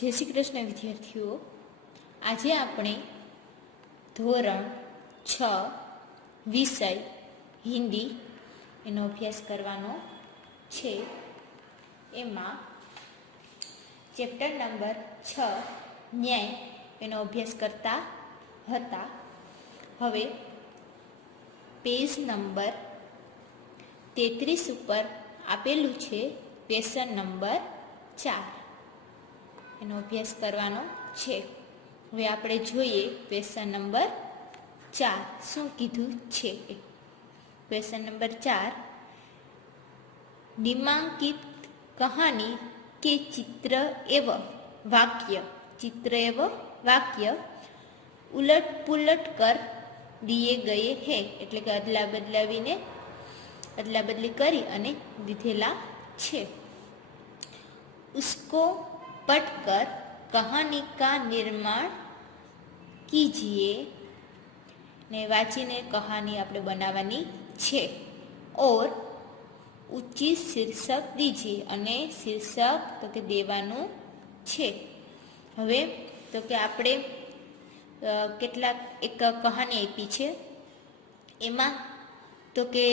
जय श्री कृष्ण विद्यार्थीओ, આજે આપણે ધોરણ 6 વિષય હિન્દી એનો અભ્યાસ કરવાનો છે. એમાં ચેપ્ટર નંબર 6 ન્યાય એનો અભ્યાસ કરતા હતા. હવે પેજ નંબર 33 ઉપર આપેલું છે ક્વેશ્ચન નંબર 4 એનો અભ્યાસ કરવાનો છે. હવે આપણે જોઈએ ક્વેશ્ચન નંબર 4 શું કીધું છે. ક્વેશ્ચન નંબર 4, निम्नांकित कहानी के चित्र एवं वाक्य उलट पुलट कर दिए गए हैं. એટલે કે અદલા બદલી કરી અને દીધેલા છે. उसको पढ़कर कहानी का निर्माण कीजिए. ने वाँचीने कहानी આપણે બનાવવાની છે. और ઉચિત શીર્ષક દીજીએ અને શીર્ષક તો કે દેવાનું છે. હવે તો કે આપણે કેટલાક એક કહાની આપી છે. એમાં તો કે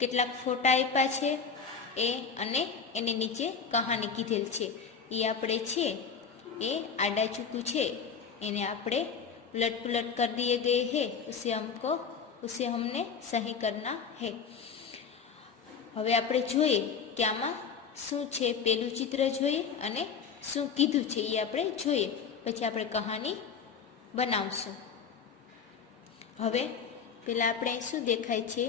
કેટલાક ફોટા આપ્યા છે એ અને એની નીચે કહાની કીધેલ છે. એ આપણે છે એ આડા ચૂકું છે એને આપણે उलट पुलट कर दिए गए हैं, उसे हमने सही करना है. હવે આપણે જોઈએ કે આમાં શું છે. પેલું ચિત્ર જોઈએ અને શું કીધું છે એ આપણે જોઈએ, પછી આપણે કહાની બનાવશું. હવે પેલા આપણે શું દેખાય છે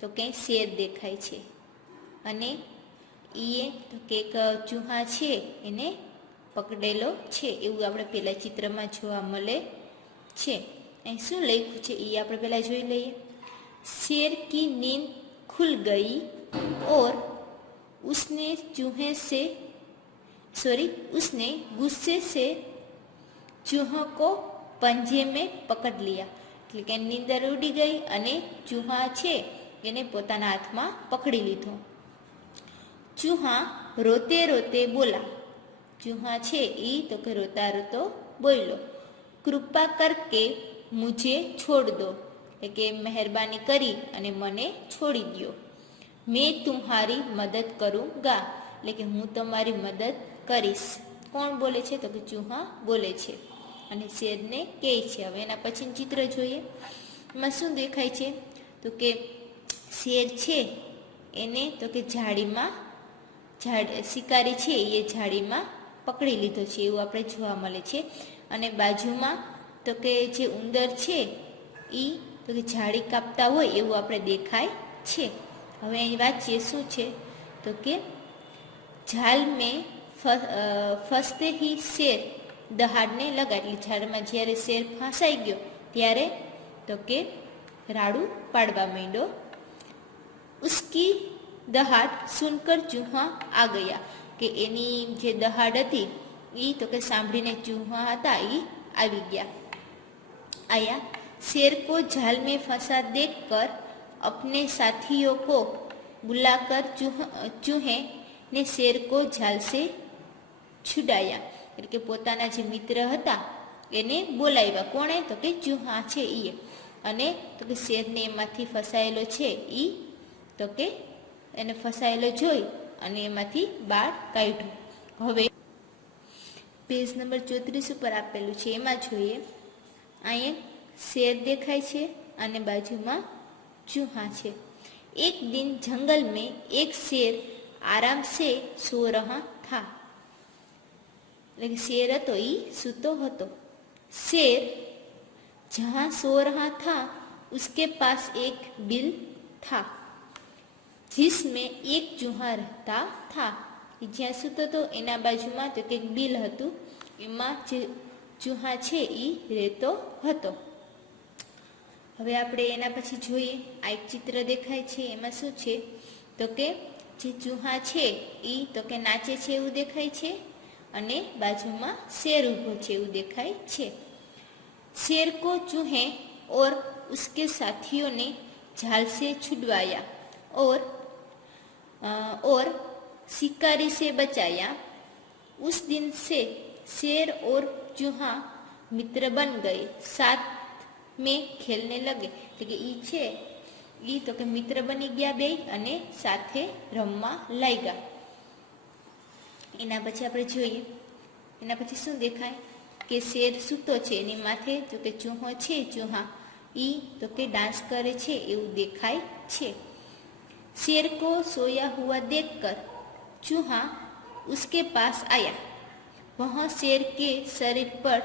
તો કે શેર દેખાય છે અને એ તો કે એક ચૂહા છે એને પકડેલો છે એવું આપણે પેલા ચિત્રમાં જોવા મળે છે. અહીં શું લખ્યું છે એ આપણે પહેલા જોઈ લઈએ. शेर की नींद खुल गई और उसने गुस्से से चूहों को पंजे में पकड़ लिया. એટલે કે નીંદર ઉડી ગઈ અને ચૂહા છે એને પોતાના હાથમાં પકડી લીધો. ચૂહા રોતે રોતે બોલા. ચૂહા છે એ તો કે રોતા રોતો બોલ્યો. કૃપા કરકે મુझे છોડ દો. એટલે કે મહેરબાની કરી અને મને છોડી દો. મેં તુમ્હારી મદદ કरूँगा. એટલે કે હું તમારી મદદ કરીશ. કોણ બોલે છે તો કે ચૂહા બોલે છે અને શેરને કહે છે. હવે એના પછીનું ચિત્ર જોઈએ. એમાં શું દેખાય છે તો કે શેર છે એને તો કે શિકારી છે એ ઝાડીમાં પકડી લીધો છે એવું આપણે જોવા મળે છે. અને બાજુમાં તો કે જે ઉંદર છે એ તો કે ઝાડી કાપતા હોય એવું આપણે દેખાય છે. હવે અહીં વાંચીએ શું છે તો કે જાલ મેં ફસતે હી શેર દહાડને લગા. એટલે ઝાડમાં જ્યારે શેર ફસાઈ ગયો ત્યારે તો કે રાડું પાડવા માંડ્યો. ઉસકી દહાડ સુનકર ચૂહા આ ગયા. કે એની જે દહાડ હતી એ તો કે સાંભળીને ચૂહા હતા એ આવી ગયા. आया. शेर को जाल में फंसा देखकर अपने साथियों को बुलाकर चूहे ने शेर को जाल से छुड़ाया. એટલે કે પોતાના જે મિત્ર હતા એને બોલાવ્યા. કોણે તો કે ચૂહા છે એ. અને તો કે શેરને એમાંથી ફસાયેલો છે એ તો કે એને ફસાયેલો જોઈ અને એમાંથી બહાર કાઢ્યું. હવે પેજ નંબર 34 ઉપર આપેલું છે એમાં જોઈએ. અહીંયા शेर देखाय छे અને બાજુમાં ચૂહા છે. एक दिन जंगल में एक शेर आराम से सो रहा था. એટલે કે શેર હતો એ સૂતો હતો. शेर जहाँ सो रहा था उसके पास एक बिल था जिसमें एक चूहा रहता था. જ્યાં સૂતો હતો એના બાજુમાં તો એક બિલ હતું એમાં જે ચૂહા છે એ રહેતો હતો. હવે આપણે એના પછી જોઈએ. આ એક ચિત્ર દેખાય છે એમાં શું છે તો કે જે ચૂહા છે એ તો કે નાચે છે એવું દેખાય છે અને બાજુમાં શેર ઊભો છે એવું દેખાય છે. शेर को चूहे और उसके साथियों ने जाल से छुड़वाया और शिकारी से बचाया। उस दिन से शेर और चूहा मित्र बन गए, साथ में खेलने लगे। એટલે કે ઈ છે ઈ તો કે મિત્ર બની ગયા બે અને સાથે રમવા લાગ્યા. એના પછી આપણે જોઈએ, એના પછી શું દેખાય કે શેર સૂતો છે, એની માથે તો કે ચૂહો છે, ચૂહા ઈ તો કે ડાન્સ કરે છે એવું દેખાય છે. शेर को सोया हुआ देखकर चूहा उसके पास आया. वह शेर के शरीर पर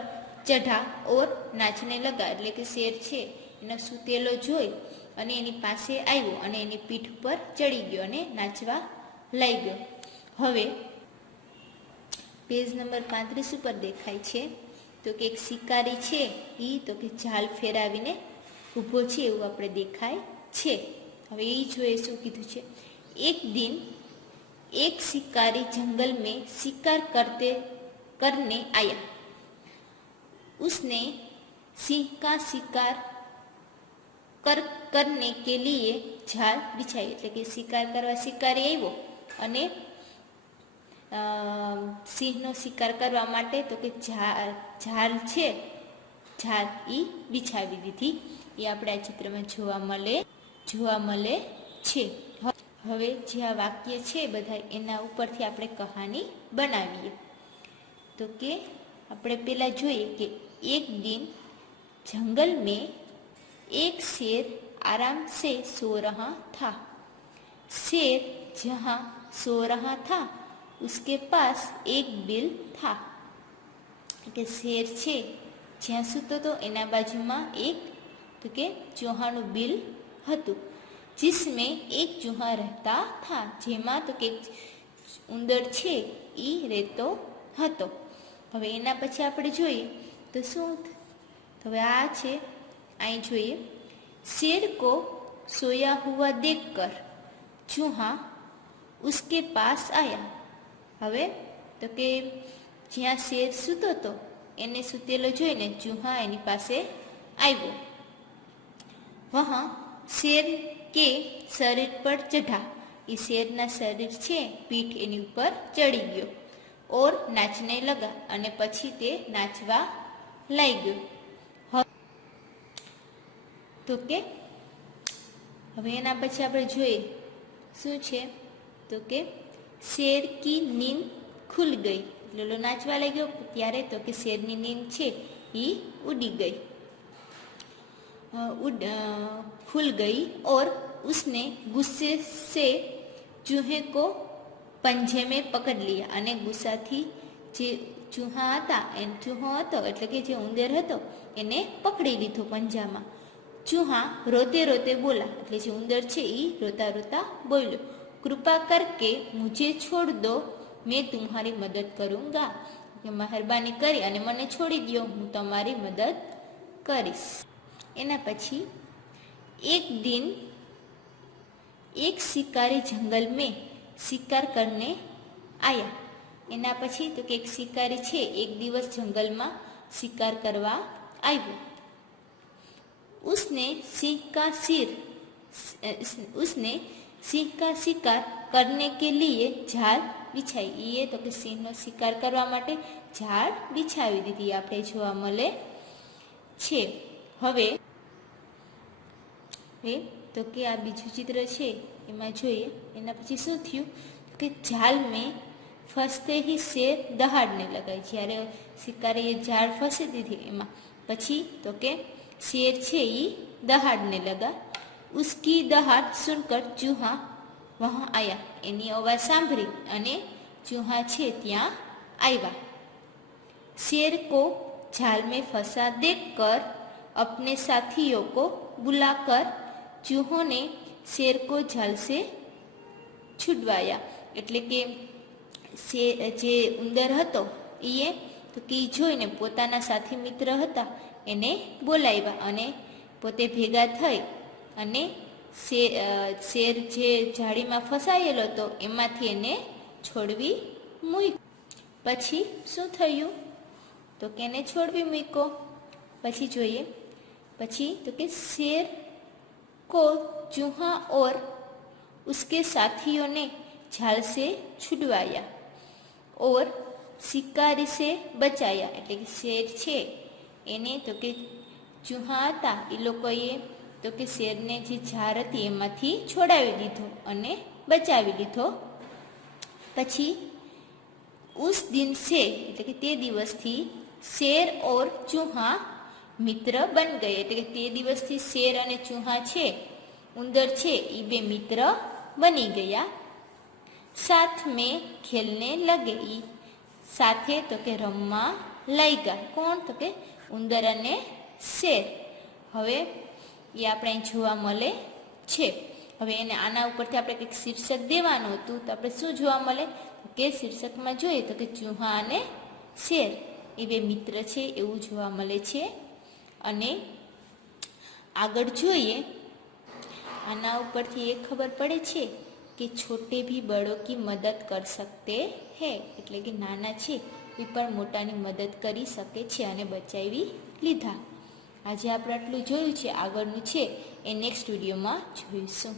चढ़ा और नाचने लगा. એટલે કે શેર છે એનો સૂતેલો જોઈ અને એની પાસે આવ્યો અને એની પીઠ પર ચડી ગયો અને નાચવા લાગ્યો. હવે પેજ નંબર 35 ઉપર દેખાય છે તો કે એક શિકારી છે એ તો કે જાળ ફેરાવીને ઊભો છે એવું આપણે દેખાય છે. હવે એ જોઈએ શું કીધું છે. એક દિન एक शिकारी जंगल में शिकार करने आया. उसने सिंह का शिकार करने के लिए जाल बिछाई. એટલે કે શિકાર કરવા શિકારી આવ્યો અને સિંહનો શિકાર કરવા માટે તો કે જાળ છે, જાળ ઈ બિછાવી દીધી. એ આપણે આ ચિત્રમાં જોવા મળે છે. હવે જે આ વાક્ય છે બધા એના ઉપરથી આપણે કહાની બનાવીએ. તો કે આપણે પહેલાં જોઈએ કે એક દિન जंगल में एक शेर आराम से सो रहा था. शेर जहाँ सो रहा था उसके पास एक बिल था. કે શેર છે જ્યાં સૂતો હતો એના બાજુમાં એક તો કે ચૂહાનું બિલ હતું. जिसमें एक चूहा रहता था. જેમાં તો કે ઉંદર છે એ રહેતો હતો. હવે એના પછી આપણે જોઈએ તો શું, તો હવે આ છે અહીં જોઈએ. शेर को सोया हुआ देखकर चूहा उसके पास आया. હવે તો કે જ્યાં શેર સૂતો હતો એને સૂતેલો જોઈને ચૂહા એની પાસે આવ્યો. વહાં शेर के शरीर पर चढ़ा. એ શેરના શરીર છે પીઠ એની ઉપર ચડી ગયો. ઓર નાચને લગા. અને પછી તે નાચવા લાગ્યો. તો કે હવે એના પછી આપણે જોઈએ શું છે તો કે શેર કી નીંદ ખુલ ગઈ. એટલે નાચવા લાગ્યો ત્યારે તો કે શેરની નીંદ છે એ ઉડી ગઈ, खुल गई और उसने गुस्से से चूहे को पंजे में पकड़ लिया. અને ગુસ્સાથી જે ચૂહા હતા ચૂહો હતો એટલે કે જે ઉંદર હતો એને પકડી લીધો પંજામાં. ચૂહા રોતે રોતે બોલા. એટલે જે ઉંદર છે એ રોતા રોતા બોલ્યો, કૃપા કરકે મુझे छोड़ दो, मैं तुम्हारी मदद करूँगा. કે મહેરબાની કરી અને મને છોડી દો, હું તમારી મદદ કરીશ. એના પછી एक दिन एक शिकारी जंगल में शिकार करने आया. એના પછી તો કે એક શિકારી છે એક દિવસ જંગલમાં શિકાર કરવા આવ્યો. उसने सिंह का शिकार करने के लिए जाल बिछाई. એ તો કે સિંહનો શિકાર કરવા માટે જાળ બિછાવી દીધી આપણે જોવા મળે છે. હવે તો કે આ બીજું ચિત્ર છે એમાં જોઈએ એના પછી શું થયું કે જાલ મેં ફસતે ही शेर दहाड़ने लगा. જ્યારે શિકારીએ જાળ ફસી દીધી એમાં પછી તો કે શેર છે એ દહાડને લગા. उसकी दहाड़ सुनकर चूहा वहाँ आया. એની અવાજ સાંભળી અને ચૂહા છે ત્યાં આવ્યા. शेर को जाल में फंसा देखकर अपने साथियों को बुलाकर चूहों ने शेर को जाल से छुड़वाया. એટલે કે જે ઉંદર હતો એ તો કે જોઈને પોતાના સાથી મિત્ર હતા એને બોલાવ્યા અને પોતે ભેગા થઈ અને શેર જે જાળીમાં ફસાયેલો હતો એમાંથી એને છોડવી મૂક્યો. પછી શું થયું તો કે એને છોડવી મૂક્યો. પછી જોઈએ પછી તો કે शेर को चूहा और उसके साथियों ने झाल से छुड़वाया और शिकारी से बचाया એટલે કે શેર છે એને તો કે ચૂહા હતા એ લોકોએ તો કે શેરને જે ઝાર હતી એમાંથી છોડાવી દીધો અને બચાવી લીધો। પછી उस दिन से એટલે કે તે દિવસથી શેર और ચૂહા મિત્ર બન ગયે એટલે કે તે દિવસથી શેર અને ચૂહા છે ઉંદર છે એ બે મિત્ર બની ગયા। साथ में खेलने लगे ई સાથે તો કે રમવા લાગ્યા કોણ તો કે ઉંદર અને શેર। હવે એ આપણે જોવા મળે છે। હવે એને આના ઉપરથી આપણે કંઈક શીર્ષક દેવાનું હતું તો આપણે શું જોવા મળે કે શીર્ષકમાં જોઈએ તો કે ચૂહા અને શેર એ બે મિત્ર છે એવું જોવા મળે છે। અને આગળ જોઈએ આના ઉપરથી એ ખબર પડે છે કે છોટે ભી બડો કી મદદ કર સકતે હૈ એટલે કે નાના છે એ પણ મોટાની મદદ કરી શકે છે અને બચાવી લીધા। આજે આપણે આટલું જોયું છે, આગળનું છે એ નેક્સ્ટ વિડીયોમાં જોઈશું।